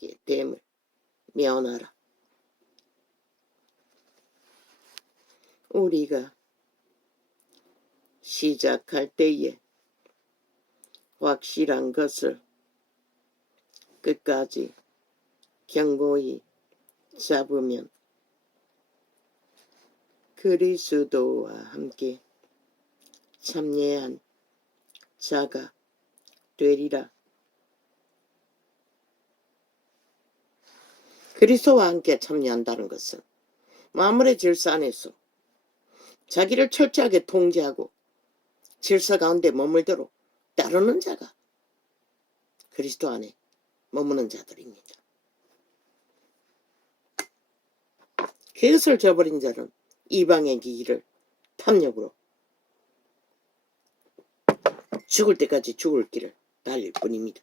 받게 됨을 면하라. 우리가 시작할 때에 확실한 것을 끝까지 견고히 잡으면 그리스도와 함께 참여한 자가 되리라. 그리스도와 함께 참여한다는 것은 만물의 질서 안에서 자기를 철저하게 통제하고 질서 가운데 머물도록 따르는 자가 그리스도 안에 머무는 자들입니다. 그것을 저버린 자는 이방의 길을 탐욕으로 죽을 때까지 죽을 길을 달릴 뿐입니다.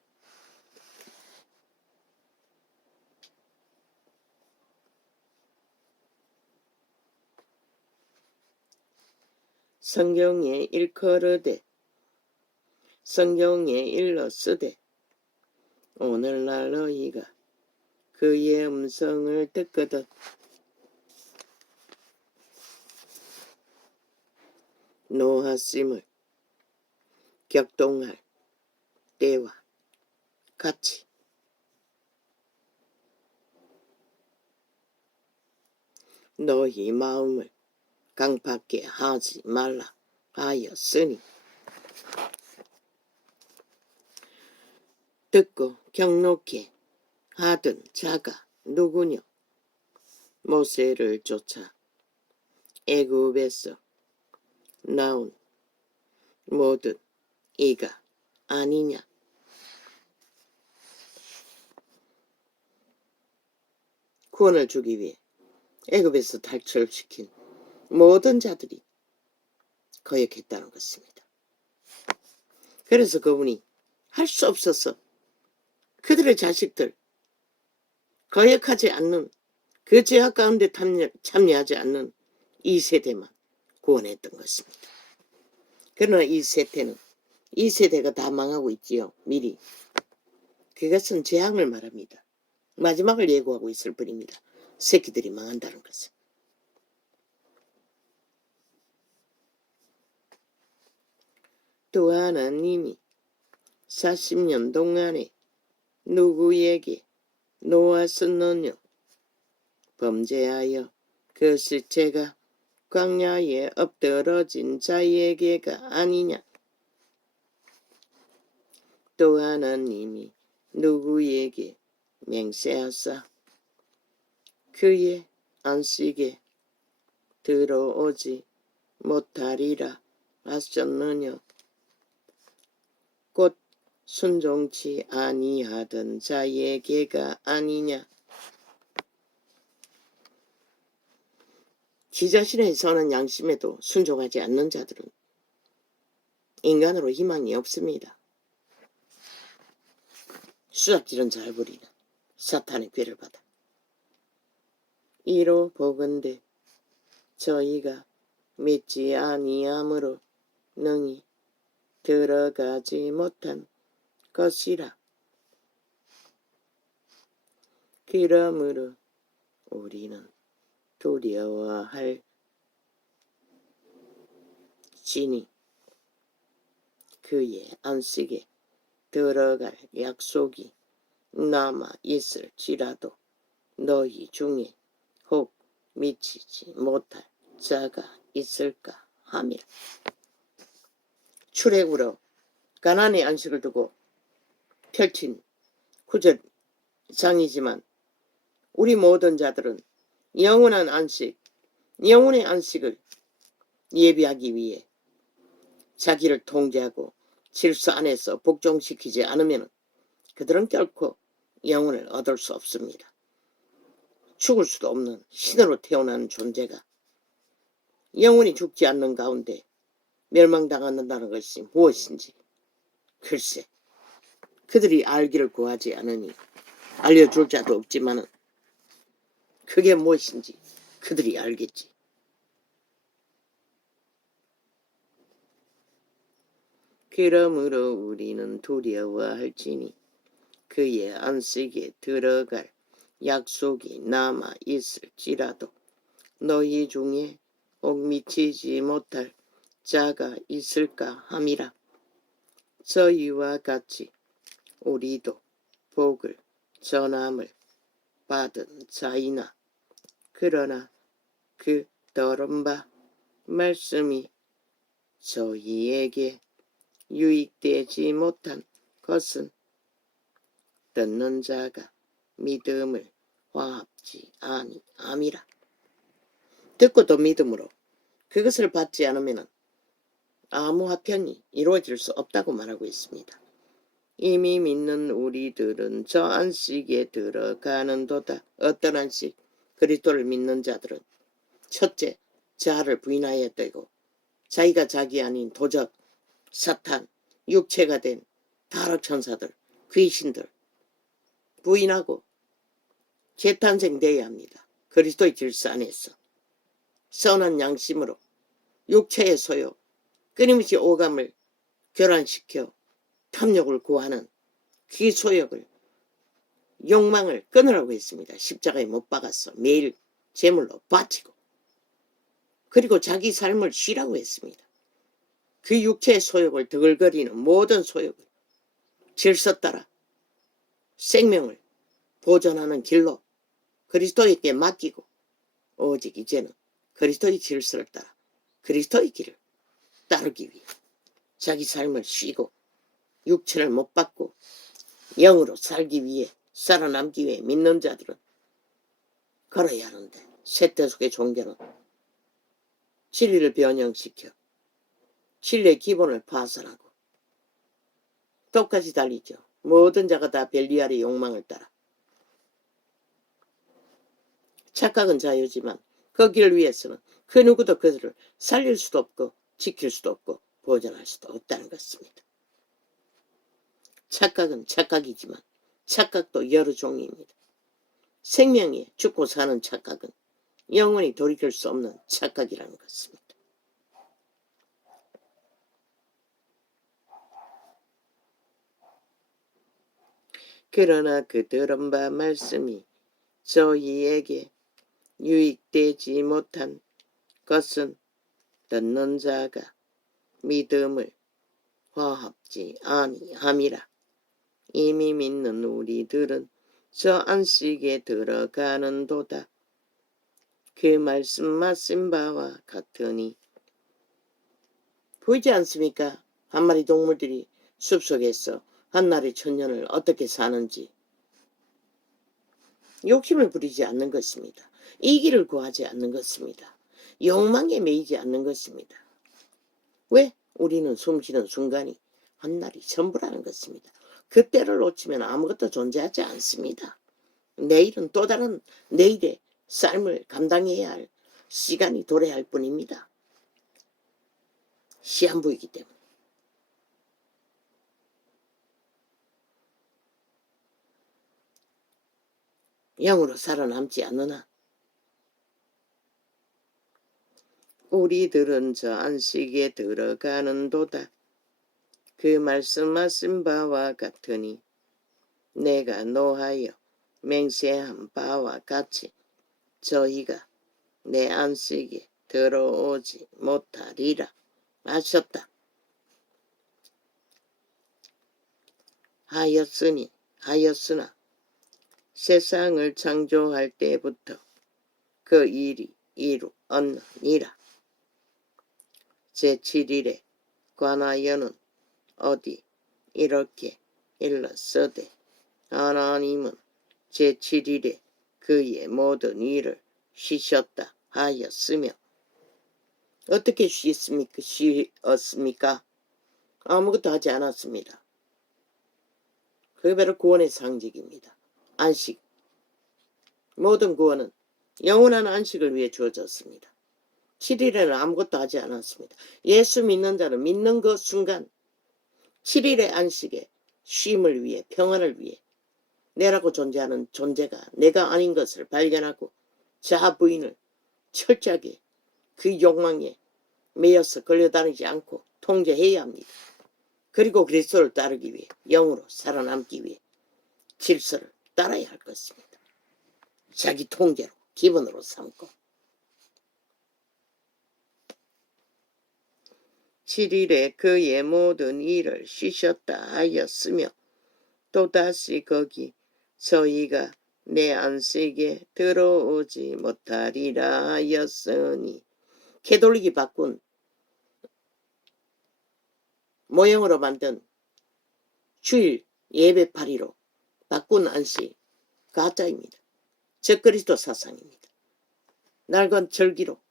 성경에 일컬으되 성경에 일러쓰되 오늘날 너희가 그의 음성을 듣거든 노하심을 격동할 때와 같이 너희 마음을 강팍게 하지 말라 하였으니 듣고 경록해 하던 자가 누구뇨? 모세를 쫓아 애굽에서 나온 모든 이가 아니냐? 구원을 주기 위해 애굽에서 탈출시킨 모든 자들이 거역했다는 것입니다. 그래서 그분이 할 수 없어서 그들의 자식들 거역하지 않는 그 죄악 가운데 참여하지 않는 이 세대만 구원했던 것입니다. 그러나 이 세대가 다 망하고 있지요. 미리. 그것은 재앙을 말합니다. 마지막을 예고하고 있을 뿐입니다. 새끼들이 망한다는 것은. 또 하나님이 40년 동안에 누구에게 놓았었느뇨? 범죄하여 그 시체가 광야에 엎드러진 자에게가 아니냐? 또 하나님이 누구에게 맹세하사 그의 안식에 들어오지 못하리라 하셨느뇨? 곧 순종치 아니하던 자에게가 아니냐? 지 자신의 선한 양심에도 순종하지 않는 자들은 인간으로 희망이 없습니다. 수작질은 잘 부리는 사탄의 꾀를 받아 이로 보건대 저희가 믿지 아니함으로 능히 들어가지 못한 것이라. 그러므로 우리는 두려워할 지니 그의 안식에 들어갈 약속이 남아 있을지라도 너희 중에 혹 미치지 못할 자가 있을까 함이라. 출애굽으로 가나안의 안식을 두고 펼친 구절장이지만 우리 모든 자들은 영원한 안식, 영혼의 안식을 예비하기 위해 자기를 통제하고 질서 안에서 복종시키지 않으면 그들은 결코 영혼을 얻을 수 없습니다. 죽을 수도 없는 신으로 태어난 존재가 영혼이 죽지 않는 가운데 멸망당한다는 것이 무엇인지 글쎄 그들이 알기를 구하지 않으니 알려줄 자도 없지만은 그게 무엇인지 그들이 알겠지. 그러므로 우리는 두려워할지니 그의 안식에 들어갈 약속이 남아 있을지라도 너희 중에 복 미치지 못할 자가 있을까 함이라. 저희와 같이 우리도 복을 전함을 받은 자이나 그러나 그 들은 바 말씀이 저희에게 유익되지 못한 것은 듣는 자가 믿음을 화합지 아니함이라. 듣고도 믿음으로 그것을 받지 않으면 아무 화평이 이루어질 수 없다고 말하고 있습니다. 이미 믿는 우리들은 저 안식에 들어가는도다. 어떤 안식? 그리스도를 믿는 자들은 첫째, 자아를 부인하여야 되고 자기가 자기 아닌 도적, 사탄, 육체가 된 타락천사들, 귀신들 부인하고 재탄생되어야 합니다. 그리스도의 질서 안에서 선한 양심으로 육체의 소욕, 끊임없이 오감을 교란시켜 탐욕을 구하는 그 소욕을, 욕망을 끊으라고 했습니다. 십자가에 못 박아서 매일 제물로 바치고, 그리고 자기 삶을 쉬라고 했습니다. 그 육체의 소욕을 드글거리는 모든 소욕을 질서 따라 생명을 보존하는 길로 그리스도에게 맡기고, 오직 이제는 그리스도의 질서를 따라 그리스도의 길을 따르기 위해 자기 삶을 쉬고 육체를 못 받고 영으로 살기 위해, 살아남기 위해 믿는 자들은 걸어야 하는데, 세대 속의 종교는 진리를 변형시켜 진리의 기본을 파산하고 똑같이 달리죠. 모든 자가 다 벨리알의 욕망을 따라. 착각은 자유지만 그 길을 위해서는 그 누구도 그들을 살릴 수도 없고 지킬 수도 없고 보존할 수도 없다는 것입니다. 착각은 착각이지만 착각도 여러 종류입니다. 생명이 죽고 사는 착각은 영원히 돌이킬 수 없는 착각이라는 것입니다. 그러나 그 들은 바 말씀이 저희에게 유익되지 못한 것은 듣는 자가 믿음을 화합지 아니함이라. 이미 믿는 우리들은 저 안식에 들어가는도다. 그 말씀하신 바와 같으니. 보이지 않습니까? 한 마리 동물들이 숲속에서 한나라의 천년을 어떻게 사는지. 욕심을 부리지 않는 것입니다. 이기를 구하지 않는 것입니다. 욕망에 매이지 않는 것입니다. 왜? 우리는 숨쉬는 순간이 한날이 전부라는 것입니다. 그때를 놓치면 아무것도 존재하지 않습니다. 내일은 또 다른 내일의 삶을 감당해야 할 시간이 도래할 뿐입니다. 시한부이기 때문에. 영으로 살아남지 않으나 우리들은 저 안식에 들어가는도다. 그 말씀하신 바와 같으니 내가 노하여 맹세한 바와 같이 저희가 내 안식에 들어오지 못하리라 하셨다. 하였으나 세상을 창조할 때부터 그 일이 이루었느니라. 제7일에 관하여는 어디 이렇게 일렀으되 하나님은 제7일에 그의 모든 일을 쉬셨다 하였으며. 어떻게 쉬었습니까? 아무것도 하지 않았습니다. 그 바로 구원의 상징입니다. 안식. 모든 구원은 영원한 안식을 위해 주어졌습니다. 7일에는 아무것도 하지 않았습니다. 예수 믿는 자는 믿는 그 순간 7일의 안식에 쉼을 위해, 평안을 위해 내라고 존재하는 존재가 내가 아닌 것을 발견하고 자아 부인을 철저하게 그 욕망에 매여서 걸려다니지 않고 통제해야 합니다. 그리고 그리스도를 따르기 위해, 영으로 살아남기 위해 질서를 따라야 할 것입니다. 자기 통제로 기본으로 삼고 7일에 그의 모든 일을 쉬셨다 하였으며 또다시 거기 저희가 내 안식에 들어오지 못하리라 하였으니 캐톨릭이 바꾼 모형으로 만든 주일 예배파리로 바꾼 안식 가짜입니다. 적그리스도 사상입니다. 낡은 절기로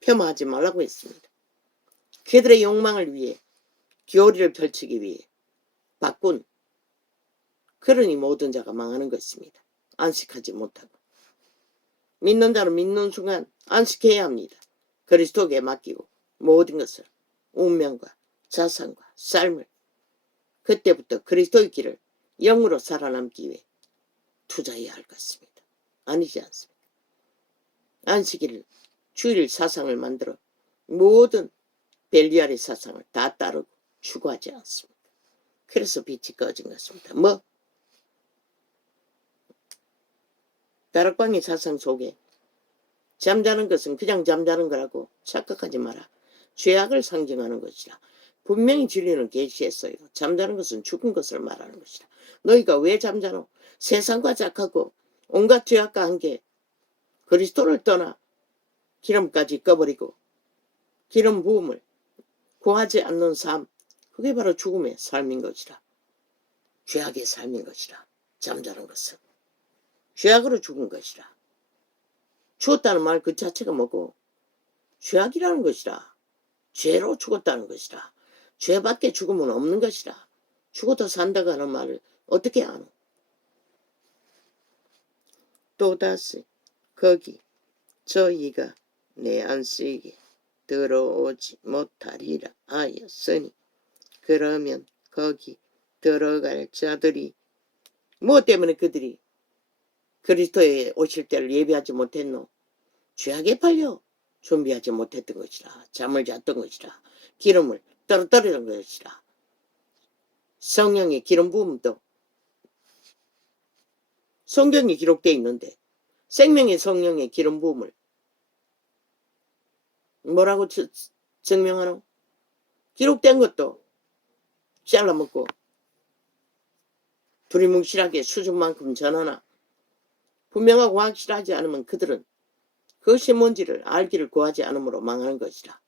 폄하하지 말라고 했습니다. 그들의 욕망을 위해 교리를 펼치기 위해 바꾼 그러니 모든 자가 망하는 것입니다. 안식하지 못하고 믿는 자는 믿는 순간 안식해야 합니다. 그리스도에게 맡기고 모든 것을 운명과 자산과 삶을 그때부터 그리스도의 길을 영으로 살아남기 위해 투자해야 할 것입니다. 아니지 않습니까? 안식일 주일 사상을 만들어 모든 벨리알의 사상을 다 따르고 추구하지 않습니다. 그래서 빛이 꺼진 것입니다. 다락방의 사상 속에 잠자는 것은 그냥 잠자는 거라고 착각하지 마라. 죄악을 상징하는 것이라. 분명히 진리는 계시했어요. 잠자는 것은 죽은 것을 말하는 것이라. 너희가 왜 잠자노? 세상과 작하고 온갖 죄악과 함께 그리스도를 떠나 기름까지 꺼버리고 기름 부음을 구하지 않는 삶, 그게 바로 죽음의 삶인 것이라. 죄악의 삶인 것이라. 잠자는 것은 죄악으로 죽은 것이라. 죽었다는 말 그 자체가 뭐고 죄악이라는 것이라. 죄로 죽었다는 것이라. 죄밖에 죽음은 없는 것이라. 죽어도 산다고 하는 말을 어떻게 아노? 또다시 거기 저희가 내 안식에 들어오지 못하리라 하였으니 그러면 거기 들어갈 자들이 무엇 때문에 그들이 그리스도에 오실 때를 예비하지 못했노? 죄악에 팔려 준비하지 못했던 것이라. 잠을 잤던 것이라. 기름을 떨어뜨리는 것이라. 성령의 기름 부음도 성경에 기록되어 있는데 생명의 성령의 기름 부음을 뭐라고 증명하노? 기록된 것도 잘라먹고 두리뭉실하게 수준만큼 전하나 분명하고 확실하지 않으면 그들은 그것이 뭔지를 알기를 구하지 않으므로 망하는 것이라.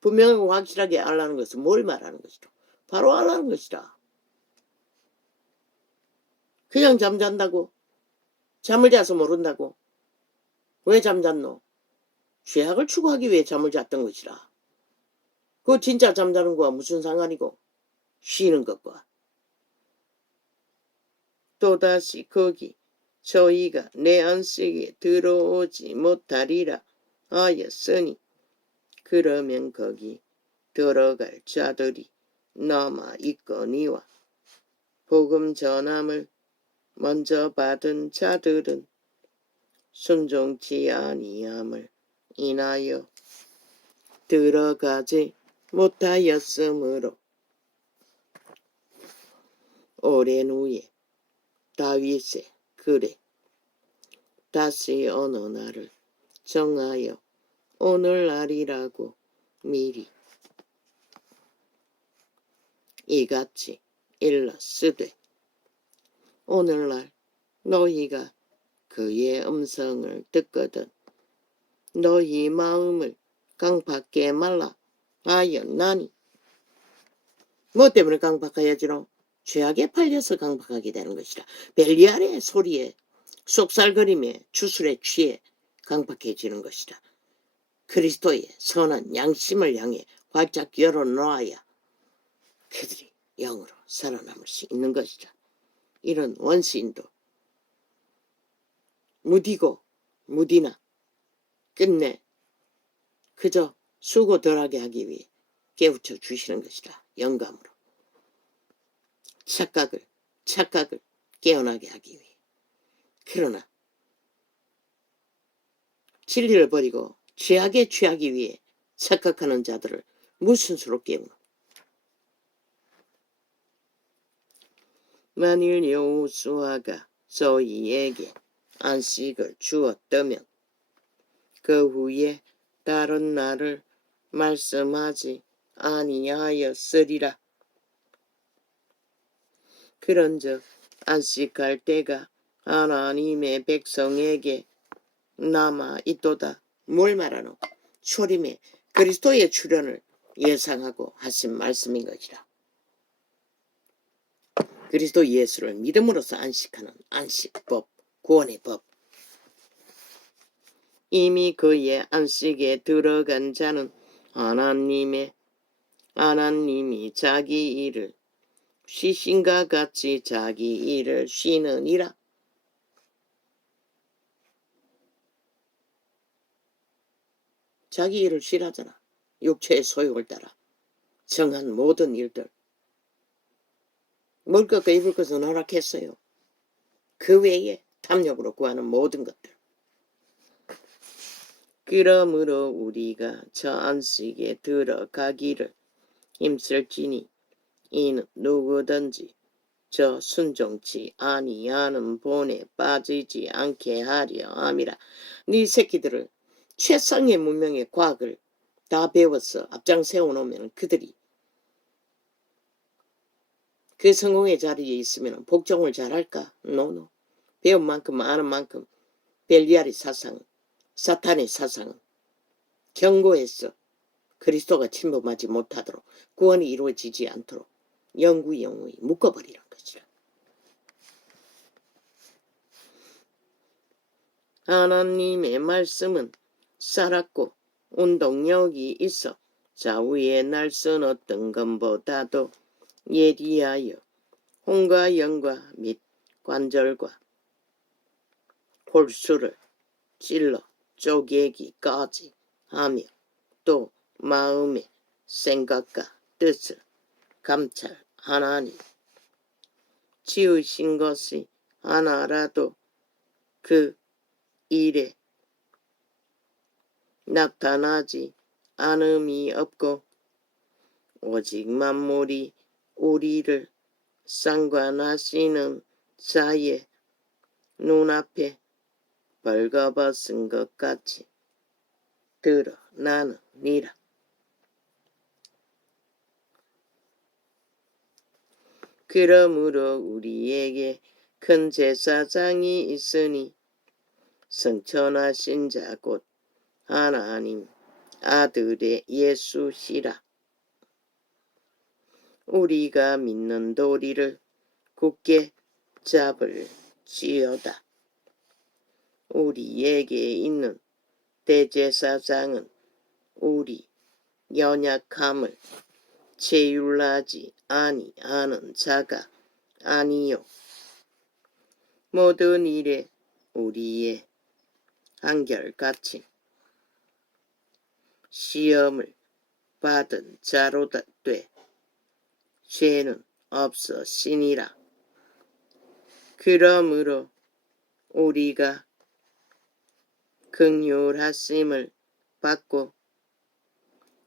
분명하고 확실하게 알라는 것은 뭘 말하는 것이라? 바로 알라는 것이라. 그냥 잠잔다고? 잠을 자서 모른다고? 왜 잠잤노? 죄악을 추구하기 위해 잠을 잤던 것이라. 그거 진짜 잠자는 거와 무슨 상관이고 쉬는 것과. 또다시 거기 저희가 내 안식에 들어오지 못하리라 하였으니 그러면 거기 들어갈 자들이 남아 있거니와 복음 전함을 먼저 받은 자들은 순종치 아니함을 인하여 들어가지 못하였으므로 오랜 후에 다윗의 글에 다시 어느 날을 정하여 오늘날이라고 미리 이같이 일렀으되 오늘날 너희가 그의 음성을 듣거든 너희 마음을 강팍게 말라 하였나니. 뭐 때문에 강팍하여지노? 죄악에 팔려서 강팍하게 되는 것이라. 벨리알의 소리에 속살거림에 주술에 취해 강팍해지는 것이라. 그리스도의 선한 양심을 향해 활짝 열어놓아야 그들이 영으로 살아남을 수 있는 것이라. 이런 원시인도 무디고 무디나 끝내 그저 수고 덜하게 하기 위해 깨우쳐 주시는 것이라. 영감으로 착각을 깨어나게 하기 위해. 그러나 진리를 버리고 죄악에 취하기 위해 착각하는 자들을 무슨 수로 깨우노? 만일 여호수아가 저희에게 안식을 주었다면 그 후에 다른 날을 말씀하지 아니하였으리라. 그런즉 안식할 때가 하나님의 백성에게 남아 있도다. 뭘 말하노? 초림에 그리스도의 출현을 예상하고 하신 말씀인 것이라. 그리스도 예수를 믿음으로써 안식하는 안식법, 구원의 법. 이미 그의 안식에 들어간 자는 하나님이 자기 일을 쉬신가 같이 자기 일을 쉬느니라. 자기 일을 쉬라잖아. 육체의 소욕을 따라 정한 모든 일들. 먹을 것과 입을 것은 허락했어요. 그 외에 탐욕으로 구하는 모든 것들. 그러므로 우리가 저 안식에 들어가기를 힘쓸지니 이는 누구든지 저 순종치 아니하는 본에 빠지지 않게 하려 함이라. 네 새끼들을 최상의 문명의 과학을 다 배워서 앞장 세워놓으면 그들이 그 성공의 자리에 있으면 복종을 잘할까? 노노. 배운 만큼 아는 만큼 벨리알의 사상은, 사탄의 사상은 경고했어. 그리스도가 침범하지 못하도록, 구원이 이루어지지 않도록 영구영원히 묶어버리는 것이라. 하나님의 말씀은 살았고 운동력이 있어 좌우에 날선 어떤 것보다도 예리하여 혼과 영과 및 관절과 골수를 찔러 쪼개기까지 하며 또 마음의 생각과 뜻을 감찰하나니 지으신 것이 하나라도 그 일에 나타나지 않음이 없고 오직 만물이 우리를 상관하시는 자의 눈앞에 벌거벗은 것 같이 드러나느니라. 그러므로 우리에게 큰 제사장이 있으니 성천하신 자 곧 하나님 아들의 예수시라. 우리가 믿는 도리를 굳게 잡을지어다. 우리에게 있는 대제사장은 우리 연약함을 체휼하지 아니하는 자가 아니요 모든 일에 우리의 한결같이 시험을 받은 자로 돼 죄는 없으시니라. 그러므로 우리가 긍휼하심을 받고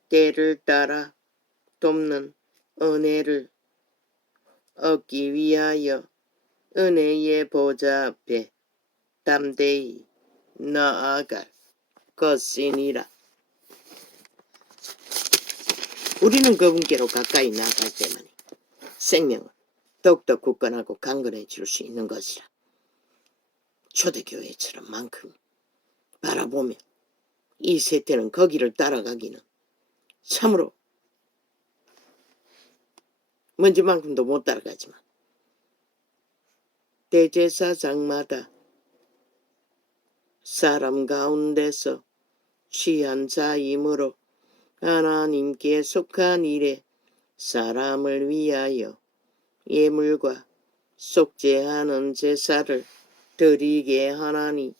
때를 따라 돕는 은혜를 얻기 위하여 은혜의 보좌 앞에 담대히 나아갈 것이니라. 우리는 그분께로 가까이 나아갈 때만이 생명을 더욱더 굳건하고 강건해질 수 있는 것이라. 초대교회처럼 만큼 바라보면 이 세태는 거기를 따라가기는 참으로 먼지만큼도 못 따라가지만 대제사장마다 사람 가운데서 취한 자이므로 하나님께 속한 일에 사람을 위하여 예물과 속죄하는 제사를 드리게 하나니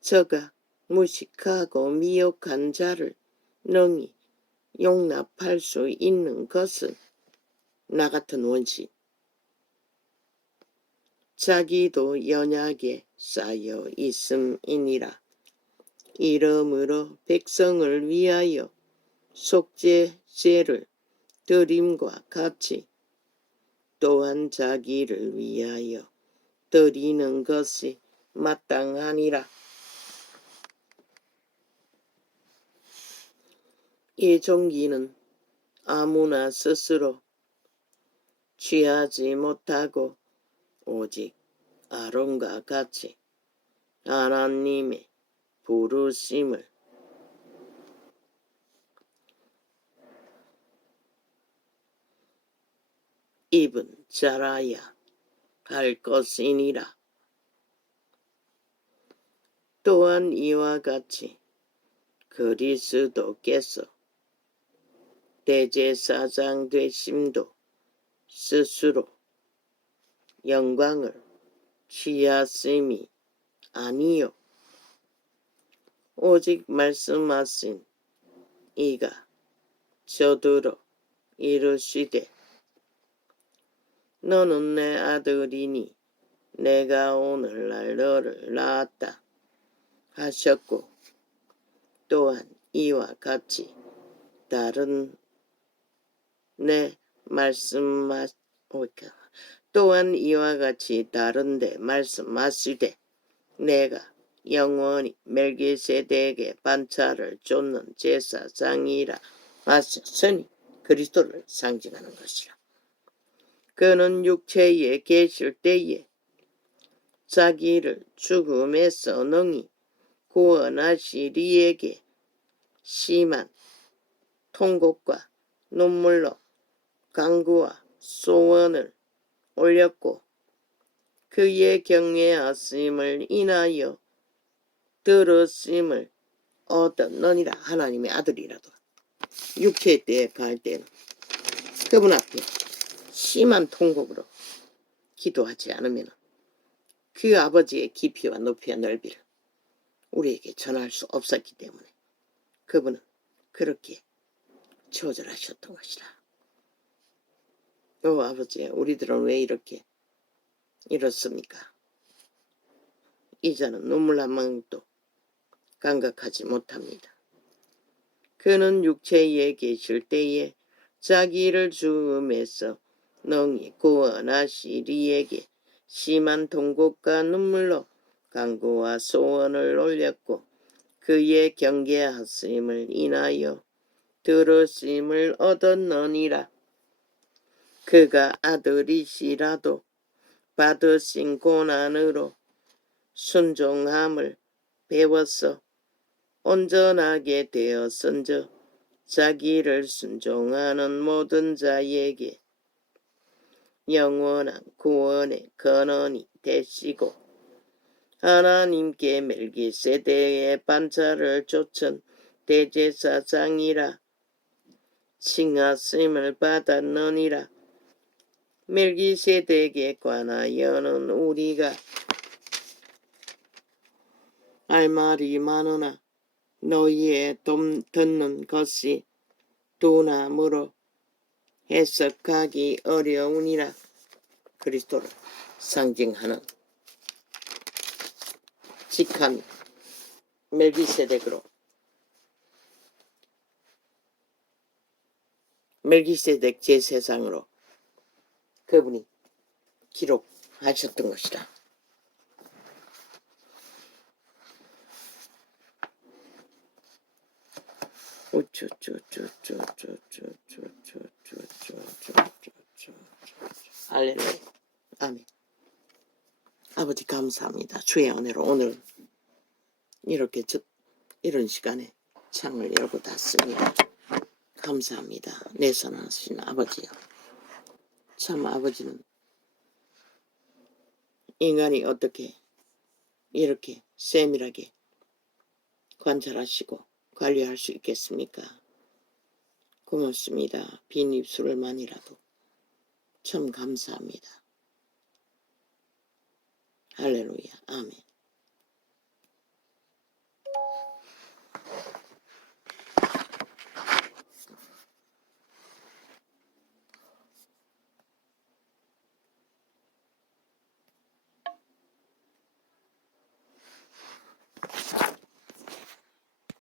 저가 무식하고 미혹한 자를 능히 용납할 수 있는 것은 나 같은 원신 자기도 연약에 쌓여 있음이니라. 이러므로 백성을 위하여 속죄제를 드림과 같이 또한 자기를 위하여 드리는 것이 마땅하니라. 이 종기는 아무나 스스로 취하지 못하고 오직 아론과 같이 하나님의 부르심을 입은 자라야 할 것이니라. 또한 이와 같이 그리스도께서 대제사장 되심도 스스로 영광을 취하심이 아니요 오직 말씀하신 이가 저더러 이르시되 너는 내 아들이니 내가 오늘날 너를 낳았다 하셨고 또한 이와 같이 다른 데 말씀하시되 내가 영원히 멜기세덱의 반차를 쫓는 제사장이라 하셨으니 그리스도를 상징하는 것이라. 그는 육체에 계실 때에 자기를 죽음에서 능히 구원하시리에게 심한 통곡과 눈물로 간구와 소원을 올렸고 그의 경외하심을 인하여 들으심을 얻었느니라. 하나님의 아들이라도 육체 때에 갈 때는 그분 앞에 심한 통곡으로 기도하지 않으면 그 아버지의 깊이와 높이와 넓이를 우리에게 전할 수 없었기 때문에 그분은 그렇게 조절하셨던 것이라. 오 아버지, 우리들은 왜 이렇습니까? 이제는 눈물 한 방울도 감각하지 못합니다. 그는 육체에 계실 때에 자기를 죽음에서 능히 구원하시리에게 심한 통곡과 눈물로 간구와 소원을 올렸고 그의 경계하심을 인하여 들으심을 얻었느니라. 그가 아들이시라도 받으신 고난으로 순종함을 배워서 온전하게 되었은즉 자기를 순종하는 모든 자에게 영원한 구원의 근원이 되시고 하나님께 멜기세덱의 반차를 쫓은 대제사장이라 칭하심을 받았느니라. 멜기세덱에 관하여는 우리가 할 말이 많으나 너희의 듣는 것이 둔함으로 해석하기 어려우니라. 그리스도를 상징하는 직함이 멜기세덱으로 멜기세덱 제사장으로 그분이 기록하셨던 것이라. 할렐루야. 아멘. 아버지 감사합니다. 주의 은혜로 오늘 이렇게 이런 시간에 창을 열고 닫습니다. 감사합니다. 내 선하신 아버지요. 참 아버지는 인간이 어떻게 이렇게 세밀하게 관찰하시고 관리할 수 있겠습니까? 고맙습니다. 빈 입술만이라도 참 감사합니다. 할렐루야. 아멘.